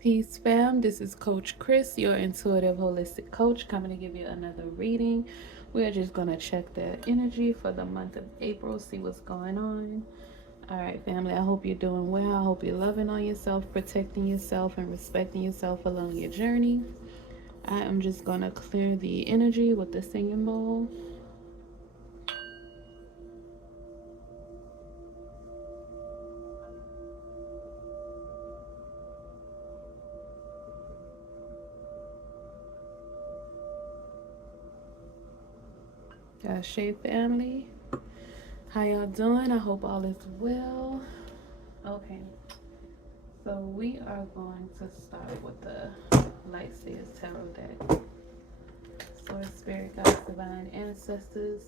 Peace, fam. This is Coach Chris, your intuitive holistic coach, coming to give you another reading. We're just going to check the energy for the month of April, see what's going on. All right, family, I hope you're doing well. I hope you're loving on yourself, protecting yourself, and respecting yourself along your journey. I am just going to clear the energy with the singing bowl. Shay family, how y'all doing? I hope all is well. Okay, so we are going to start with the Light Seers Tarot deck. Source, Spirit, Guides, Divine Ancestors.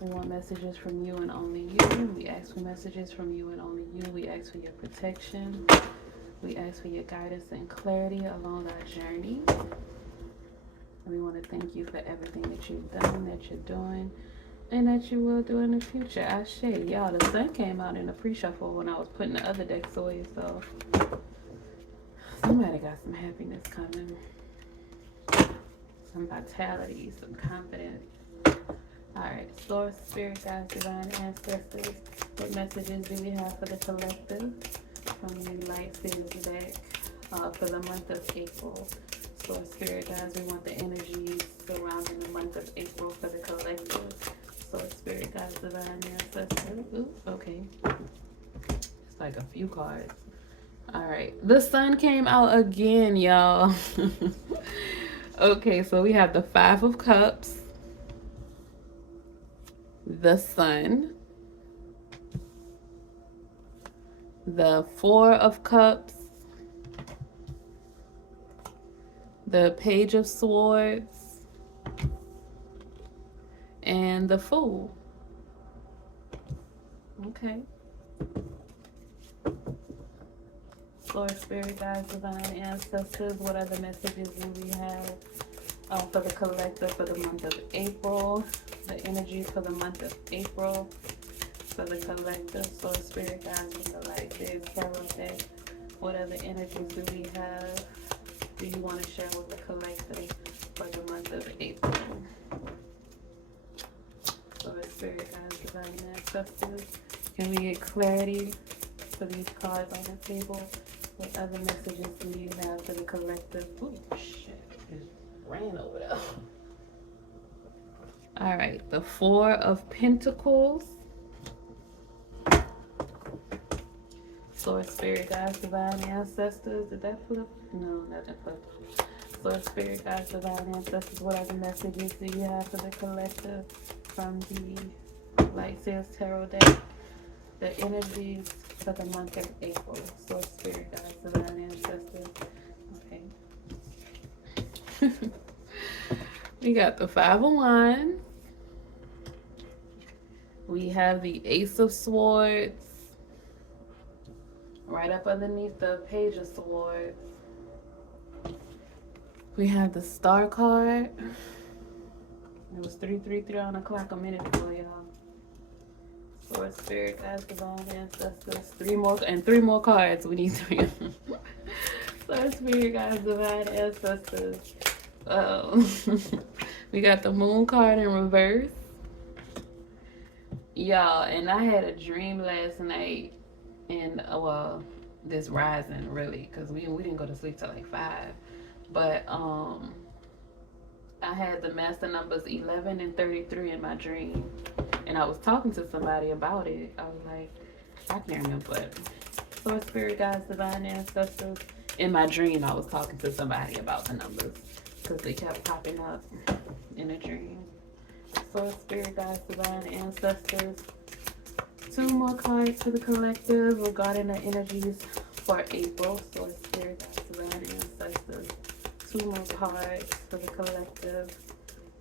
We want messages from you and only you. We ask for messages from you and only you. We ask for your protection. We ask for your guidance and clarity along our journey. And we want to thank you for everything that you've done, that you're doing, and that you will do in the future. Ashe, y'all, the sun came out in the pre-shuffle when I was putting the other decks away, so somebody got some happiness coming, some vitality, some confidence. All right, Source, Spirit, Guides, Divine Ancestors. What messages do we have for the collective from the Light Seers deck for the month of April? Source, Spirit, Guides, we want the energies surrounding the month of April for the collective. Source, Spirit, Guides, Divine Ancestors. Ooh, okay. It's like a few cards. All right, the sun came out again, y'all. Okay, so we have the Five of Cups, the Sun, the Four of Cups, the Page of Swords, and the Fool. Okay. Lord, Spirit, Guides, Divine Ancestors, what other messages do we have for the collective for the month of April? The energies for the month of April for the collective. Lord, Spirit, Guides, with the Light Seers Tarot deck. What other energies do we have? Do you want to share with the collective for the month of April? Lord, Spirit, Guides, Divine Ancestors. Can we get clarity for these cards on the table? What other messages do you have for the collective? Oh, shit. It ran over there. All right. The Four of Pentacles. Source, Spirit, Guides, Divine Ancestors. Did that flip? No, nothing flipped. Source, Spirit, Guides, Divine Ancestors. What other messages do you have for the collective from the Light Seers Tarot deck? The energies for the month of April. Source, Spirit, Guides, Divine Ancestors. Okay. We got the Five of Wands. We have the Ace of Swords. Right up underneath the Page of Swords. We have the Star card. It was 333 on the clock a minute ago, y'all. Source, Spirit, Guides, Divine Ancestors. Three more cards. We need three. Source, Spirit, Guides, Divine Ancestors. We got the Moon card in reverse. Y'all, and I had a dream last night, and well, this rising really, because we didn't go to sleep till like 5. But I had the master numbers 11 and 33 in my dream, and I was talking to somebody about it. I was like, I can't remember, but Source, Spirit, Guides, Divine Ancestors. In my dream, I was talking to somebody about the numbers because they kept popping up in a dream. Source, Spirit, Guides, Divine Ancestors. 2 more cards for the collective regarding the energies for April. Source, Spirit, Guides, Divine Ancestors. 2 more cards for the collective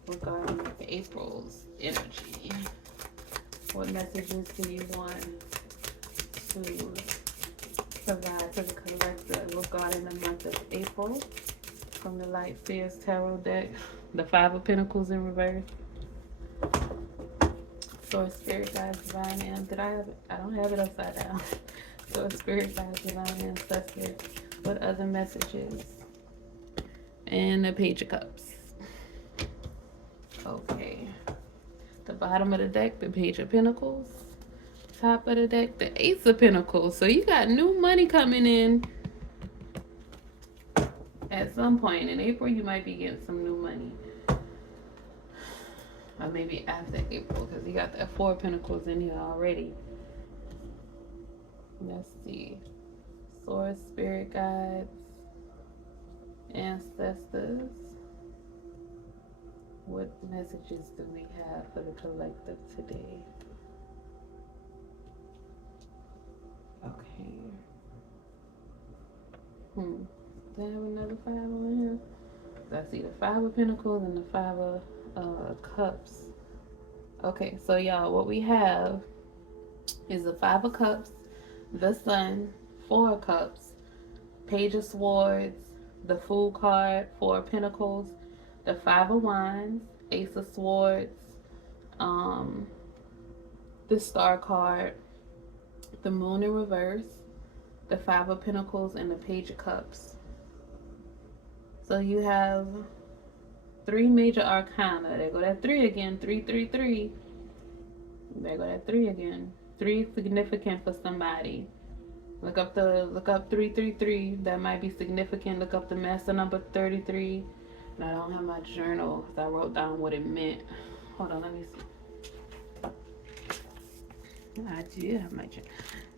regarding April's energy. What messages do you want to provide to the collective regarding the month of April from the Light Seers Tarot deck? The Five of Pentacles in reverse. Source, Spirit, Guides, Divine Ancestors. Did I have it? I don't have it upside down. Source, Spirit, Guides, Divine Ancestors. What other messages? And the Page of Cups. Okay. The bottom of the deck, the Page of Pentacles. Top of the deck, the Ace of Pentacles. So you got new money coming in. At some point in April, you might be getting some new money. Or maybe after April, because you got that Four of Pentacles in here already. Let's see. Source, spirit guides, ancestors. What messages do we have for the collective today? Okay. Do I have another five on here? I see the Five of Pentacles and the Five of Cups. Okay, so y'all, what we have is the Five of Cups, the Sun, Four of Cups, Page of Swords, the Fool card, Four of Pentacles, the Five of Wands, Ace of Swords, the Star card, the Moon in reverse, the Five of Pentacles, and the Page of Cups. So you have three major arcana. There go that three again. 333. There go that three again. Three is significant for somebody. Look up 333. That might be significant. Look up the master number 33. And I don't have my journal because I wrote down what it meant. Hold on, let me see. I do have my journal.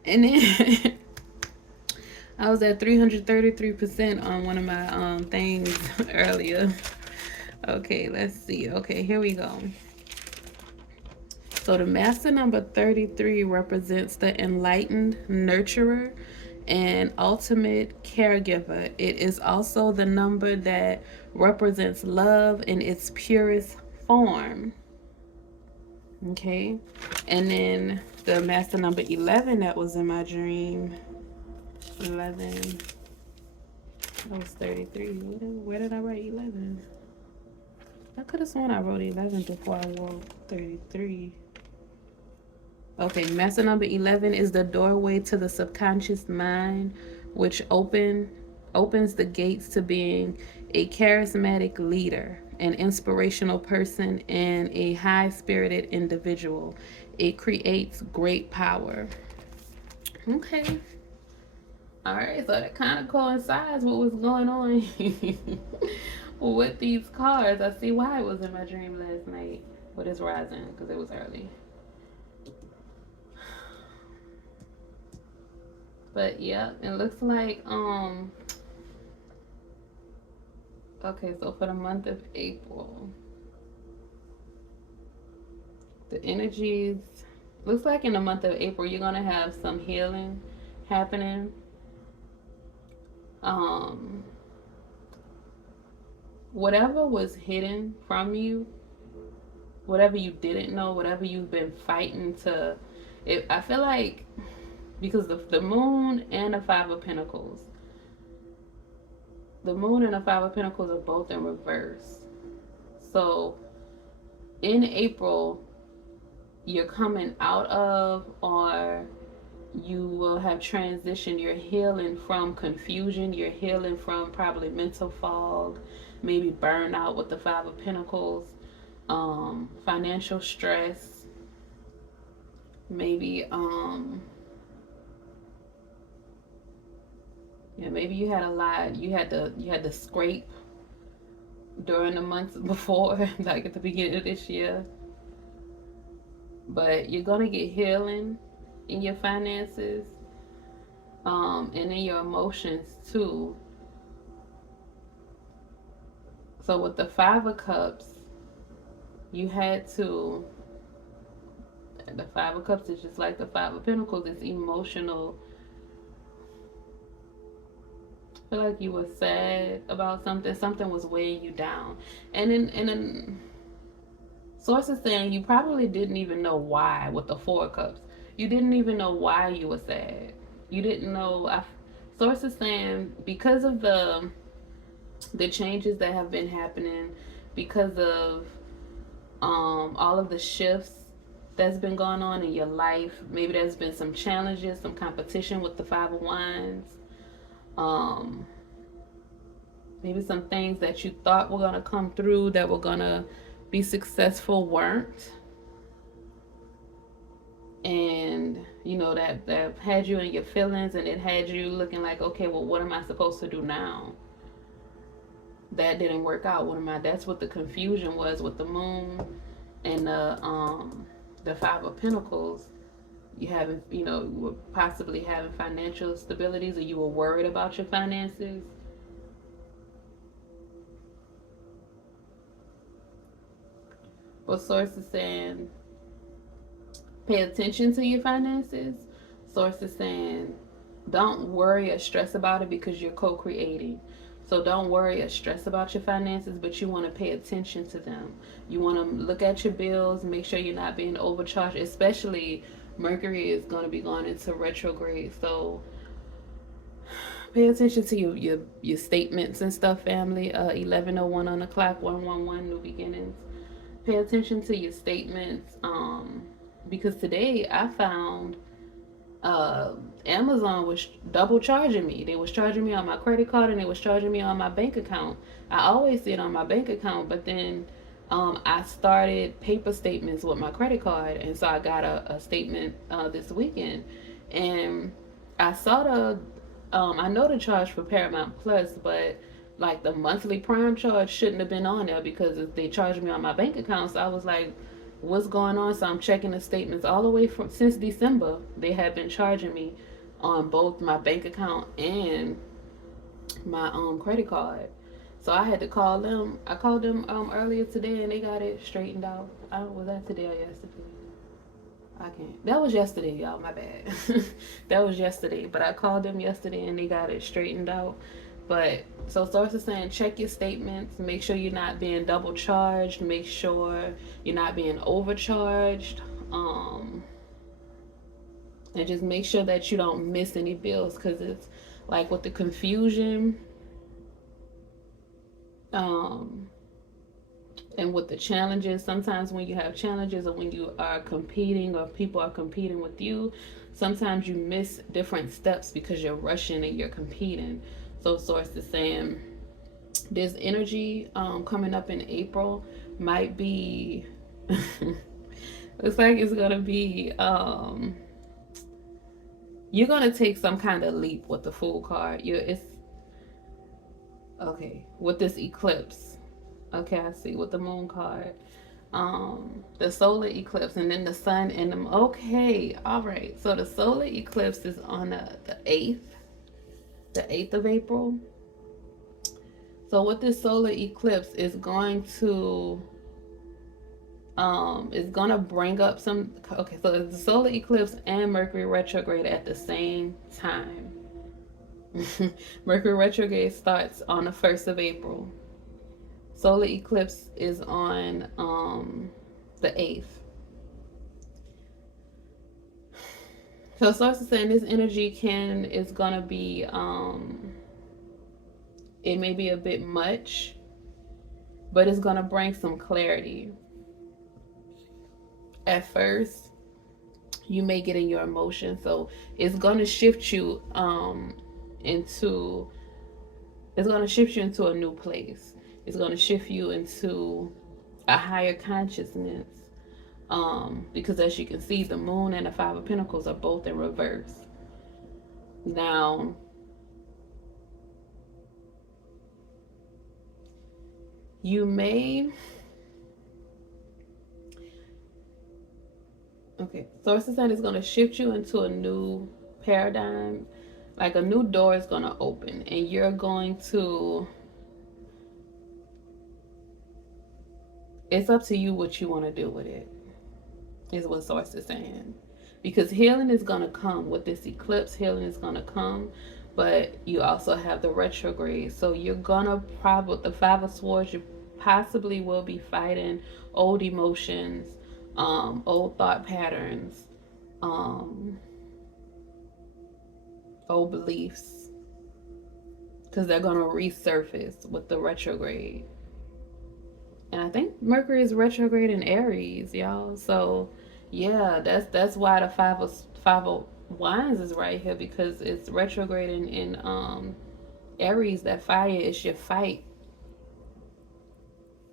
And then I was at 333% on one of my things earlier. Okay, let's see. Okay, here we go. So the master number 33 represents the enlightened nurturer and ultimate caregiver. It is also the number that represents love in its purest form. Okay, and then the master number 11 that was in my dream. 11. That was 33. Where did I write 11? I could have sworn I wrote 11 before I wrote 33. Okay, master number 11 is the doorway to the subconscious mind, which opens the gates to being a charismatic leader, an inspirational person, and a high-spirited individual. It creates great power. Okay. All right, so that kind of coincides with what's going on with these cards. I see why it was in my dream last night with it's rising, because it was early. But yeah, it looks like okay, so for the month of April, the energies looks like in the month of April you're gonna have some healing happening. Whatever was hidden from you, whatever you didn't know, whatever you've been fighting to, I feel like because the moon and the Five of Pentacles, the moon and the Five of Pentacles are both in reverse. So in April, you're coming out of, or you will have transitioned. You're healing from confusion. You're healing from probably mental fog, maybe burnout with the Five of Pentacles, financial stress, maybe yeah, maybe you had a lot. You had to scrape during the months before, like at the beginning of this year. But you're gonna get healing in your finances, and in your emotions too. So with the Five of Cups, you had to. The Five of Cups is just like the Five of Pentacles. It's emotional. I feel like you were sad about something. Something was weighing you down, and in sources saying you probably didn't even know why. With the Four of Cups, you didn't even know why you were sad. You didn't know. Sources saying because of the changes that have been happening, because of all of the shifts that's been going on in your life. Maybe there's been some challenges, some competition with the Five of Wands. Um, maybe some things that you thought were gonna come through, that were gonna be successful, weren't. And that had you in your feelings, and it had you looking like, okay, well, what am I supposed to do now? That didn't work out. That's what the confusion was with the moon and the Five of Pentacles. You were possibly having financial stabilities, or you were worried about your finances. But Source is saying, pay attention to your finances. Source is saying, don't worry or stress about it, because you're co-creating. So don't worry or stress about your finances, but you want to pay attention to them. You want to look at your bills, make sure you're not being overcharged, especially Mercury is going to be going into retrograde. So pay attention to your statements and stuff, family. 11:01 on the clock, 111, new beginnings. Pay attention to your statements, because today I found Amazon was double charging me. They was charging me on my credit card, and they was charging me on my bank account. I always see it on my bank account, but then I started paper statements with my credit card, and so I got a statement this weekend, and I saw I know the charge for Paramount Plus, but like the monthly Prime charge shouldn't have been on there, because they charged me on my bank account. So I was like, what's going on? So I'm checking the statements all the way from since December. They had been charging me on both my bank account and my credit card. So I had to call them. I called them earlier today, and they got it straightened out. Was that today or yesterday? I can't. That was yesterday, y'all. My bad. That was yesterday. But I called them yesterday, and they got it straightened out. But so Source is saying, check your statements. Make sure you're not being double charged. Make sure you're not being overcharged. And just make sure that you don't miss any bills, because it's like with the confusion, and with the challenges. Sometimes when you have challenges, or when you are competing, or people are competing with you, sometimes you miss different steps because you're rushing and you're competing. So Source is saying, this energy coming up in April might be looks like it's gonna be you're gonna take some kind of leap with the Fool card. It's okay with this eclipse. Okay, I see with the Moon card, the solar eclipse, and then the sun and them. Okay, all right. So the solar eclipse is on the 8th of April. So what this solar eclipse is going to bring up some. Okay, so it's the solar eclipse and Mercury retrograde at the same time. Mercury retrograde starts on the 1st of April. Solar eclipse is on the 8th. So Source is saying this energy is gonna be it may be a bit much, but it's gonna bring some clarity. At first, you may get in your emotions, so it's gonna shift you into a new place. It's gonna shift you into a higher consciousness. Because as you can see, the Moon and the Five of Pentacles are both in reverse. Now, you may... Okay, Source is saying it's going to shift you into a new paradigm. Like a new door is going to open, and you're going to... It's up to you what you want to do with it, is what Source is saying. Because healing is going to come with this eclipse. Healing is going to come, but you also have the retrograde. So you're going to probably, with the Five of Swords, you possibly will be fighting old emotions, old thought patterns, old beliefs, because they're going to resurface with the retrograde. And I think Mercury is retrograde in Aries, y'all. So yeah, that's why the five of Wands is right here, because it's retrograding in Aries, that fire is your fight.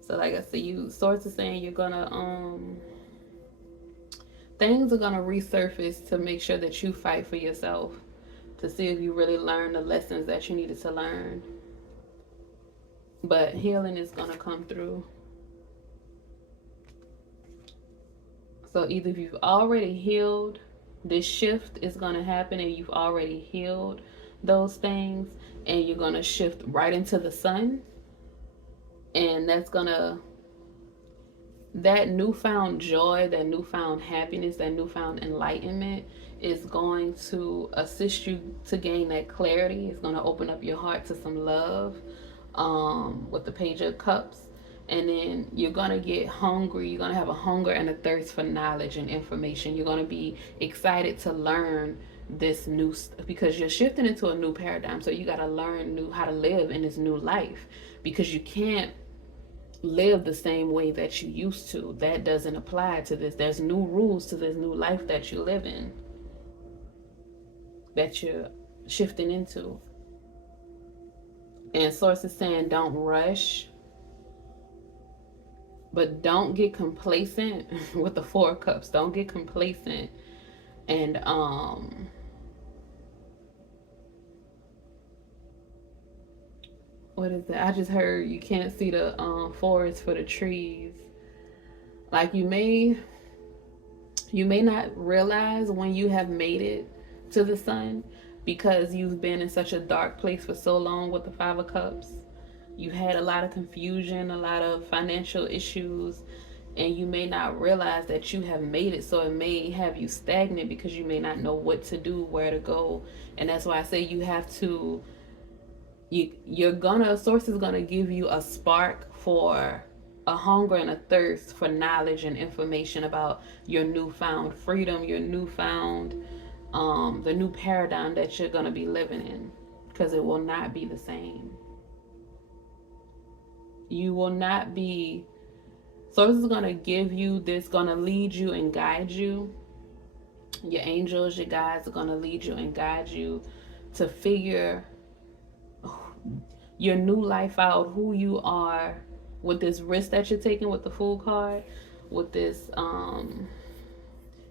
So like I said, you Source is saying you're gonna things are gonna resurface to make sure that you fight for yourself, to see if you really learn the lessons that you needed to learn. But healing is gonna come through. So either if you've already healed, this shift is gonna happen and you've already healed those things, and you're gonna shift right into the sun, and that newfound joy, that newfound happiness, that newfound enlightenment is going to assist you to gain that clarity. It's going to open up your heart to some love, with the Page of Cups. And then you're going to get hungry. You're going to have a hunger and a thirst for knowledge and information. You're going to be excited to learn this new, because you're shifting into a new paradigm. So you got to learn how to live in this new life, because you can't live the same way that you used to. That doesn't apply to this. There's new rules to this new life that you live in, that you're shifting into. And Source is saying don't rush, but don't get complacent with the Four of Cups. Don't get complacent. And what is that? I just heard you can't see the forest for the trees. Like you may not realize when you have made it to the sun, because you've been in such a dark place for so long with the Five of Cups. You had a lot of confusion, a lot of financial issues, and you may not realize that you have made it. So it may have you stagnant because you may not know what to do, where to go. And that's why I say you have to, Source is gonna give you a spark for a hunger and a thirst for knowledge and information about your newfound freedom, your newfound the new paradigm that you're gonna be living in, because it will not be the same. You will not be. Source is gonna give you this, gonna lead you and guide you. Your angels, your guides are gonna lead you and guide you to figure your new life out, who you are, with this risk that you're taking with the Fool card, with this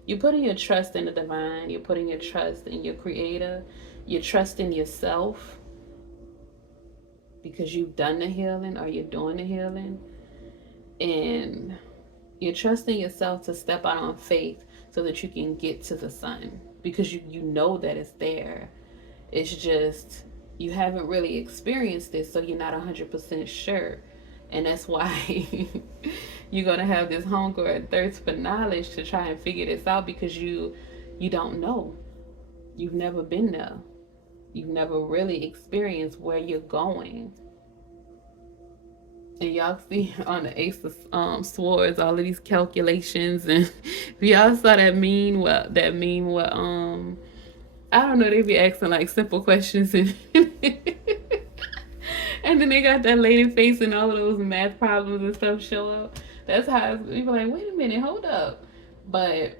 you're putting your trust in the divine, you're putting your trust in your creator, you're trusting yourself, because you've done the healing or you're doing the healing, and you're trusting yourself to step out on faith so that you can get to the sun, because you know that it's there. It's just you haven't really experienced it, so you're not 100% sure. And that's why you're going to have this hunger and thirst for knowledge to try and figure this out, because you don't know. You've never been there. You've never really experienced where you're going. And y'all see on the Ace of Swords all of these calculations, and if y'all saw that meme, I don't know, they be asking like simple questions, and and then they got that lady face and all of those math problems and stuff show up. That's how people like, wait a minute, hold up. But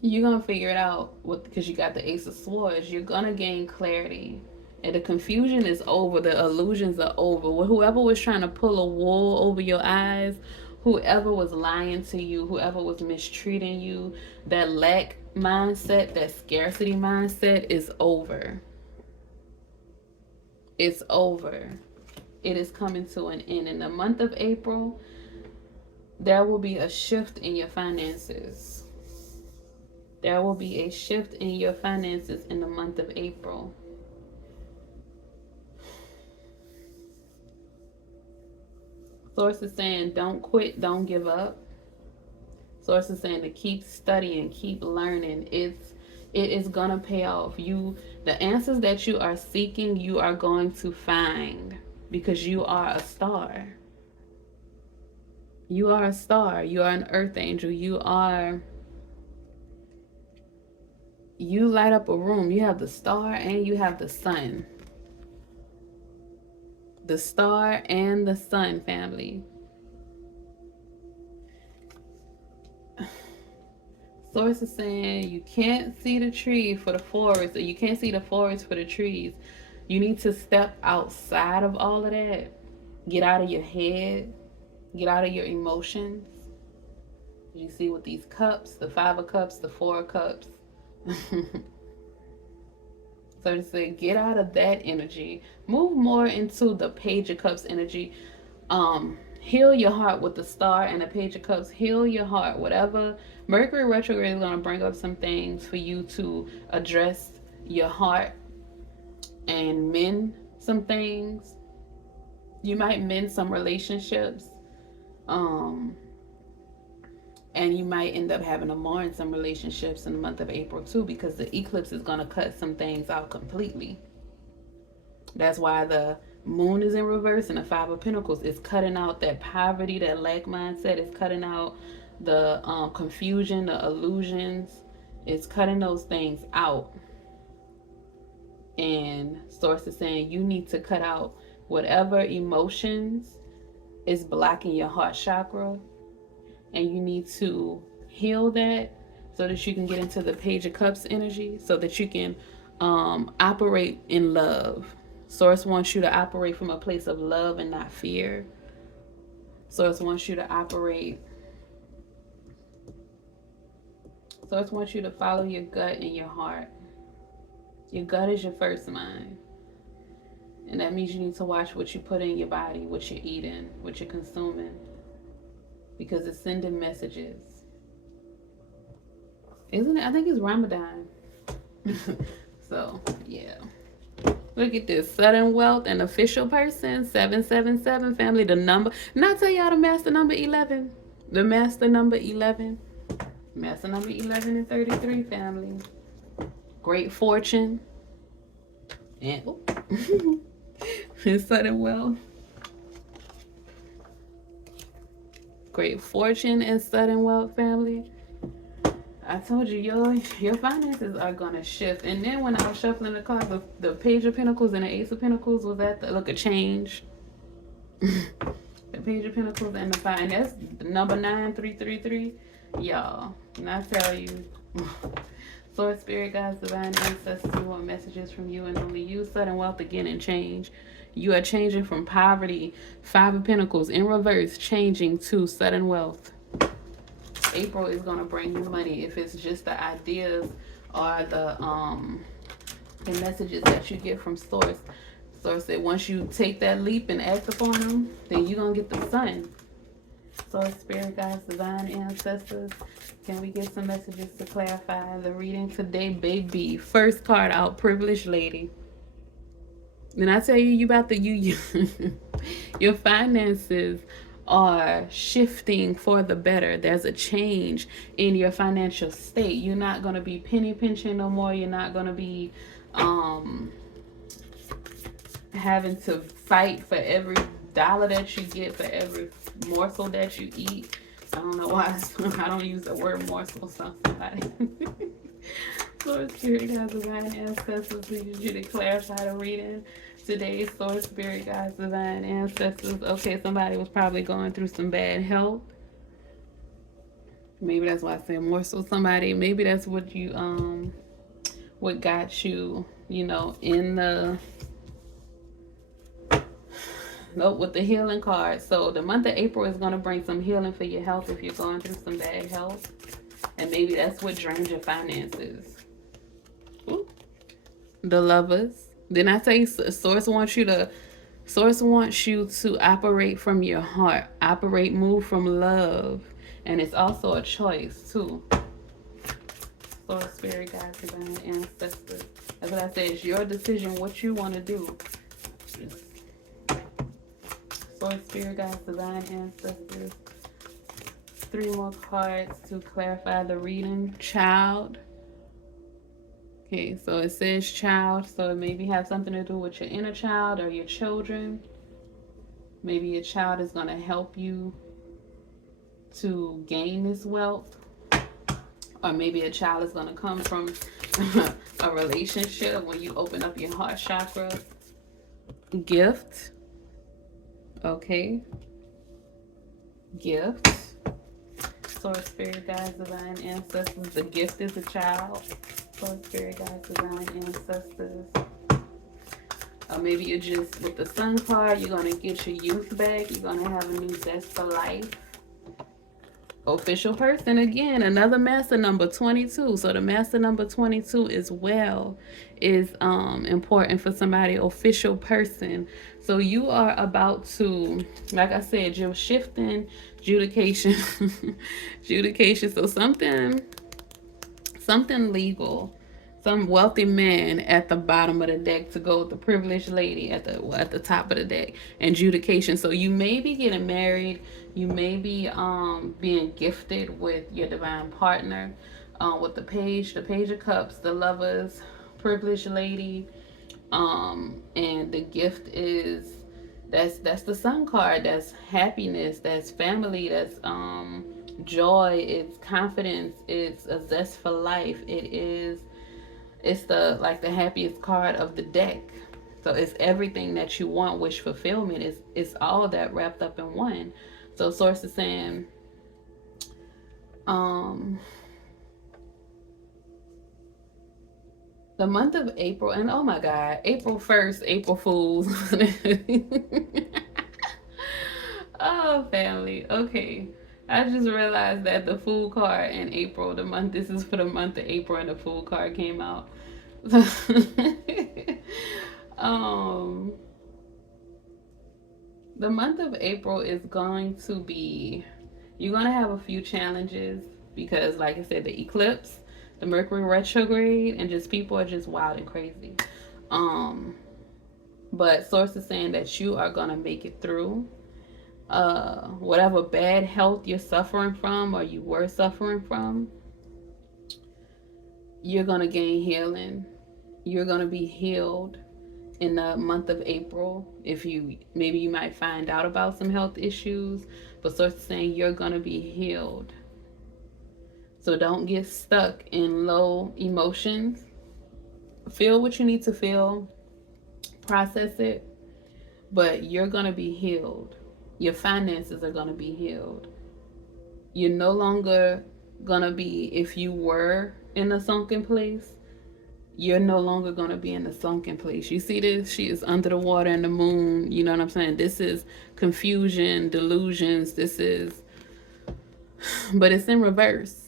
you're gonna figure it out because you got the Ace of Swords. You're gonna gain clarity, and the confusion is over. The illusions are over. Whoever was trying to pull a wool over your eyes, whoever was lying to you, whoever was mistreating you, that lack mindset, that scarcity mindset is over. It's over. It is coming to an end. In the month of April, there will be a shift in your finances. There will be a shift in your finances in the month of April. Source is saying don't quit, don't give up. Source is saying to keep studying, keep learning. It is gonna pay off. The answers that you are seeking, you are going to find, because you are a star. You are a star. You are an earth angel. You light up a room. You have the star and you have the sun. The star and the sun, family. Source is saying you can't see the tree for the forest, or you can't see the forest for the trees. You need to step outside of all of that. Get out of your head. Get out of your emotions. You see with these cups, the 5 of cups, the 4 of cups. So to say, get out of that energy. Move more into the Page of Cups energy. Heal your heart with the Star and the Page of Cups. Heal your heart. Whatever. Mercury retrograde is going to bring up some things for you to address your heart and mend some things. You might mend some relationships. And you might end up having to mourn some relationships in the month of April too, because the eclipse is going to cut some things out completely. That's why the moon is in reverse and the 5 of Pentacles is cutting out that poverty, that lack mindset. It's cutting out the confusion, the illusions. It's cutting those things out. And Source is saying you need to cut out whatever emotions is blocking your heart chakra. And you need to heal that so that you can get into the Page of Cups energy, so that you can operate in love. Source wants you to operate from a place of love and not fear. Source wants you to operate. Source wants you to follow your gut and your heart. Your gut is your first mind. And that means you need to watch what you put in your body, what you're eating, what you're consuming. Because it's sending messages. Isn't it? I think it's Ramadan. So, yeah. Look at this. Sudden wealth and official person. 777 family. The number. Not tell y'all the master number 11. The master number 11. Master number 11 and 33 family. Great fortune. And sudden wealth. Great fortune and sudden wealth family. I told you, your finances are gonna shift. And then when I was shuffling the cards, the Page of Pentacles and the Ace of Pentacles was at a change. The Page of Pentacles and the 5, and that's the number 9333. Y'all, and I tell you, Source, Spirit, Guides, Divine Ancestors, we want messages from you and only you. Sudden wealth again and change. You are changing from poverty, 5 of Pentacles in reverse, changing to sudden wealth. April is going to bring you money. If it's just the ideas or the messages that you get from Source. Source said once you take that leap and act upon them, then you're going to get the sun. Source, Spirit, Guides, Divine Ancestors, can we get some messages to clarify the reading today, baby? First card out, Privileged Lady. Then I tell you, you about to your finances are shifting for the better. There's a change in your financial state. You're not going to be penny pinching no more. You're not going to be having to fight for every dollar that you get, for every morsel that you eat. I don't know why I don't use the word morsel. Somebody. Source, Spirit, Guides, Divine Ancestors, we need you to clarify the reading. Today's Source, Spirit, Guides, Divine Ancestors. Okay, somebody was probably going through some bad health. Maybe that's why I said morsel. Somebody, maybe that's what you what got you, in the with the healing card. So the month of April is going to bring some healing for your health if you're going through some bad health. And maybe that's what drains your finances. Ooh. The Lovers. Then I say Source wants you to operate from your heart. Move from love. And it's also a choice too. Source, Spirit, Guides, Divine Ancestors. That's what I say. It's your decision what you want to do. Source, Spirit, Guides, Divine Ancestors. 3 more cards to clarify the reading. Child. Okay, so it says child, so it maybe have something to do with your inner child or your children. Maybe your child is going to help you to gain this wealth. Or maybe a child is going to come from a relationship when you open up your heart chakra. Gift. Okay. Gift. Source, Spirit, Guides, Divine Ancestors. The gift is a child. Source, Spirit, Guides, Divine Ancestors. Or maybe you're just with the Sun card, you're going to get your youth back. You're going to have a new zest for life. Official person, again, another master number 22. So the master number 22 as well is important for somebody. Official person. So you are about to, like I said, you're shifting adjudication. Adjudication. So something legal, some wealthy man at the bottom of the deck to go with the privileged lady at the top of the deck. Adjudication. So you may be getting married. You may be being gifted with your divine partner, with the page of cups, the lovers, privileged lady, and the gift is that's the Sun card. That's happiness. That's family. That's joy. It's confidence. It's a zest for life. It's the happiest card of the deck. So it's everything that you want, wish fulfillment. It's all that wrapped up in one. So source is saying, the month of April, and oh my God, April 1st, April Fools. Oh, family. Okay. I just realized that the Fool card in April, this is for the month of April, and the Fool card came out. The month of April is going to be, you're going to have a few challenges because, like I said, the eclipse, the Mercury retrograde, and just people are just wild and crazy. But source is saying that you are going to make it through. Whatever bad health you're suffering from or you were suffering from, you're going to gain healing. You're going to be healed in the month of April. Maybe you might find out about some health issues, but source is saying you're going to be healed. So don't get stuck in low emotions. Feel what you need to feel, process it, but you're going to be healed. Your finances are going to be healed. You're no longer going to be, if you were in a sunken place, you're no longer going to be in the sunken place. You see this? She is under the water and the moon. You know what I'm saying? This is confusion, delusions. But it's in reverse.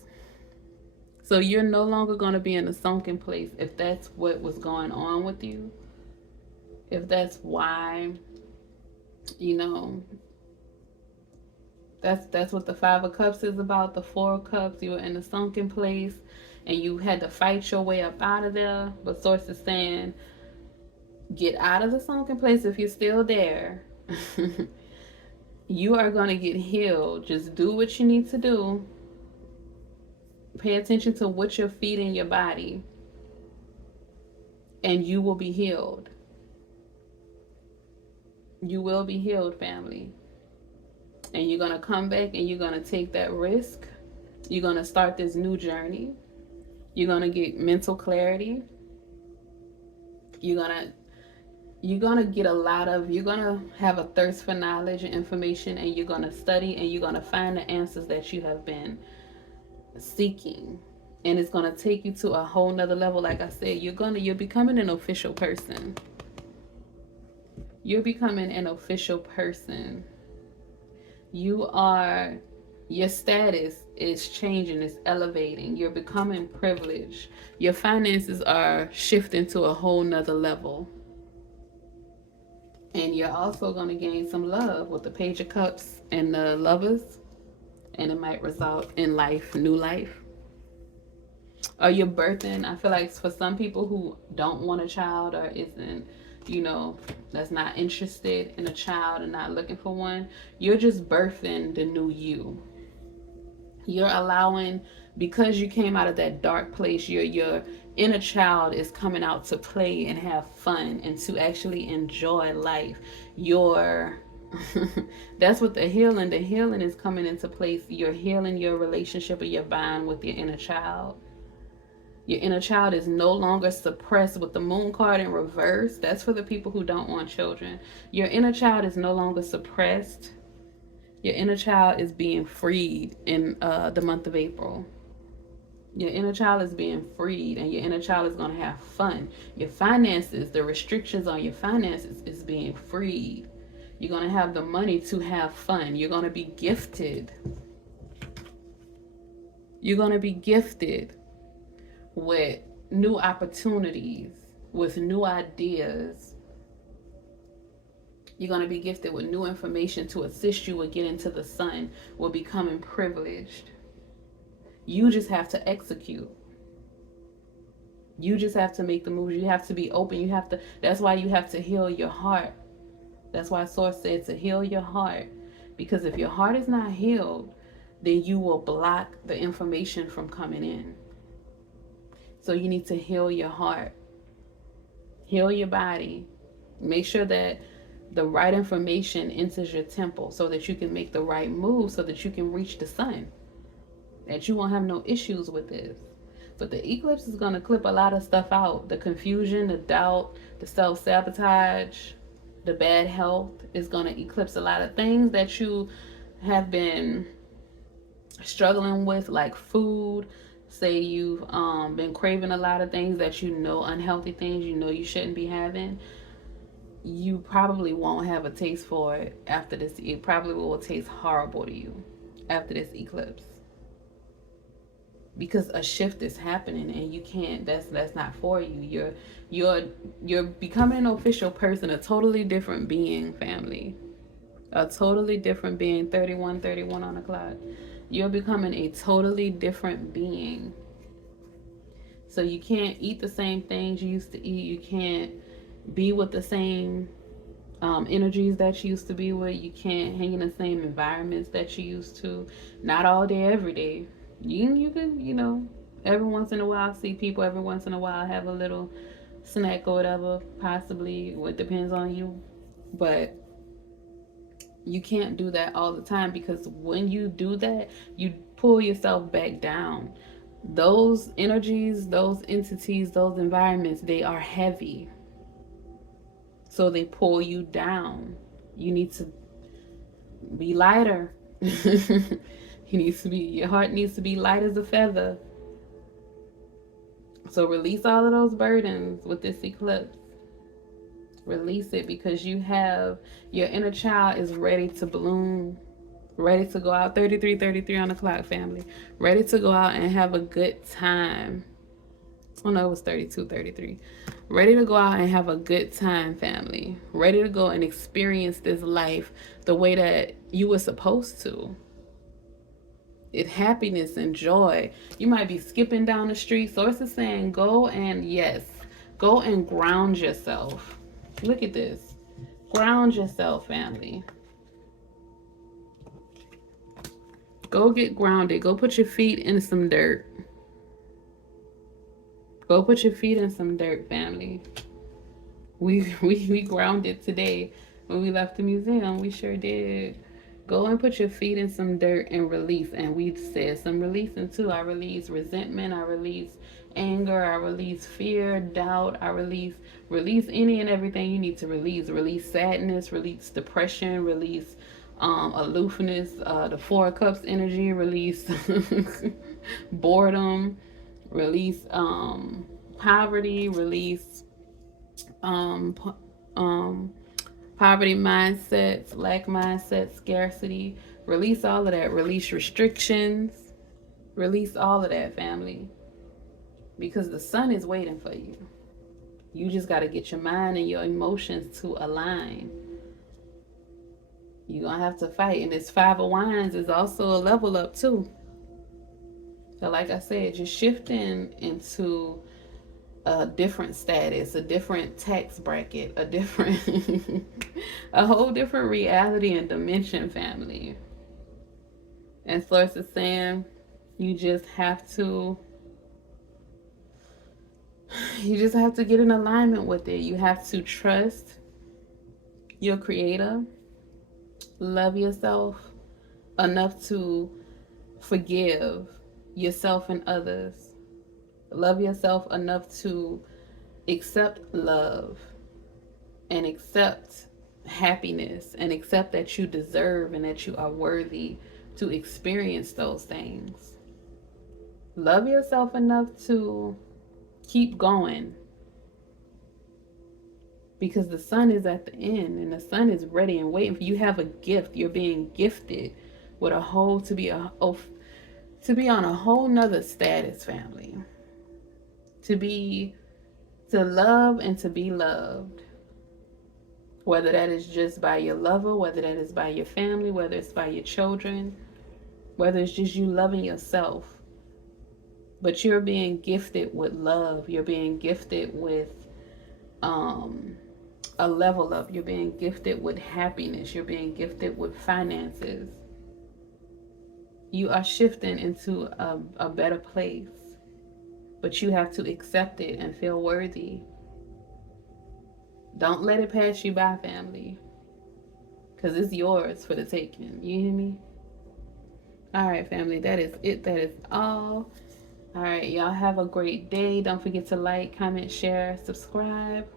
So you're no longer going to be in a sunken place if that's what was going on with you. If that's why, that's what the Five of Cups is about. The Four of Cups, you were in a sunken place and you had to fight your way up out of there. But source is saying, get out of the sunken place if you're still there. You are going to get healed. Just do what you need to do. Pay attention to what you're feeding your body, and you will be healed. You will be healed, family. And you're going to come back and you're going to take that risk. You're going to start this new journey. You're going to get mental clarity. You're going to get you're going to have a thirst for knowledge and information, and you're going to study and you're going to find the answers that you have been seeking. And it's going to take you to a whole nother level. Like I said, you're becoming an official person. You're becoming an official person. Your status is changing, it's elevating. You're becoming privileged. Your finances are shifting to a whole nother level. And you're also going to gain some love with the Page of Cups and the Lovers. And it might result in life, new life. Or you're birthing. I feel like for some people who don't want a child or isn't, that's not interested in a child and not looking for one, you're just birthing the new you. You're allowing, because you came out of that dark place, your inner child is coming out to play and have fun and to actually enjoy life. That's what the healing is coming into place. You're healing your relationship or your bond with your inner child. Your inner child is no longer suppressed with the Moon card in reverse. That's for the people who don't want children. Your inner child is no longer suppressed. Your inner child is being freed in the month of April. Your inner child is being freed, and your inner child is going to have fun. Your finances, the restrictions on your finances is being freed. You're going to have the money to have fun. You're going to be gifted. You're going to be gifted with new opportunities, with new ideas. You're going to be gifted with new information to assist you with getting to the sun, with becoming privileged. You just have to execute. You just have to make the moves. You have to be open. You have to, that's why you have to heal your heart. That's why Source said to heal your heart. Because if your heart is not healed, then you will block the information from coming in. So you need to heal your heart. Heal your body. Make sure that the right information enters your temple so that you can make the right move, so that you can reach the sun. That you won't have no issues with this. But the eclipse is going to clip a lot of stuff out. The confusion, the doubt, the self-sabotage, the bad health is going to eclipse a lot of things that you have been struggling with, like food. Say you've been craving a lot of things that you know, unhealthy things you know you shouldn't be having. You probably won't have a taste for it after this. It probably will taste horrible to you after this eclipse. Because a shift is happening and you can't, that's not for you. You're becoming an official person, a totally different being, family. A totally different being. 31 on the clock. You're becoming a totally different being. So you can't eat the same things you used to eat. You can't be with the same energies that you used to be with. You can't hang in the same environments that you used to. Not all day, every day. You can, you know, every once in a while see people, every once in a while have a little snack or whatever, possibly. It depends on you. But you can't do that all the time, because when you do that, you pull yourself back down. Those energies, those entities, those environments, they are heavy. So they pull you down. You need to be lighter. Your heart needs to be light as a feather. So release all of those burdens with this eclipse. Release it, because you have, your inner child is ready to bloom, ready to go out. 33 on the clock, family. Ready to go out and have a good time. Oh no, it was 33. Ready to go out and have a good time, family. Ready to go and experience this life the way that you were supposed to. It happiness and joy. You might be skipping down the street. Source is saying go and ground yourself. Look at this. Ground yourself, family. Go get grounded. Go put your feet in some dirt. Go put your feet in some dirt, family. We grounded today when we left the museum. We sure did. Go and put your feet in some dirt and release. And we said some releasing too. I release resentment. I release anger. I release fear, doubt. I release any and everything you need to release. Release sadness. Release depression. Release aloofness. The Four of Cups energy. Release boredom. Release poverty. Release poverty mindsets, lack mindsets, scarcity. Release all of that. Release restrictions. Release all of that, family. Because the sun is waiting for you. You just got to get your mind and your emotions to align. You're going to have to fight. And this Five of Wands is also a level up too. So like I said, you're shifting into a different status, a different tax bracket, a different, a whole different reality and dimension, family. And Source is saying you just have to get in alignment with it. You have to trust your creator, love yourself enough to forgive yourself and others. Love yourself enough to accept love and accept happiness and accept that you deserve and that you are worthy to experience those things. Love yourself enough to keep going, because the sun is at the end and the sun is ready and waiting for you. You have a gift. You're being gifted with a whole to be on a whole nother status, family. To love and to be loved. Whether that is just by your lover, whether that is by your family, whether it's by your children, whether it's just you loving yourself. But you're being gifted with love. You're being gifted with a level up. You're being gifted with happiness. You're being gifted with finances. You are shifting into a better place. But you have to accept it and feel worthy. Don't let it pass you by, family. Because it's yours for the taking. You hear me? All right, family. That is it. That is all. All right, y'all have a great day. Don't forget to like, comment, share, subscribe.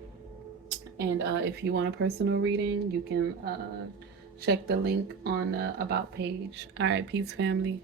And if you want a personal reading, you can check the link on the About page. All right, peace, family.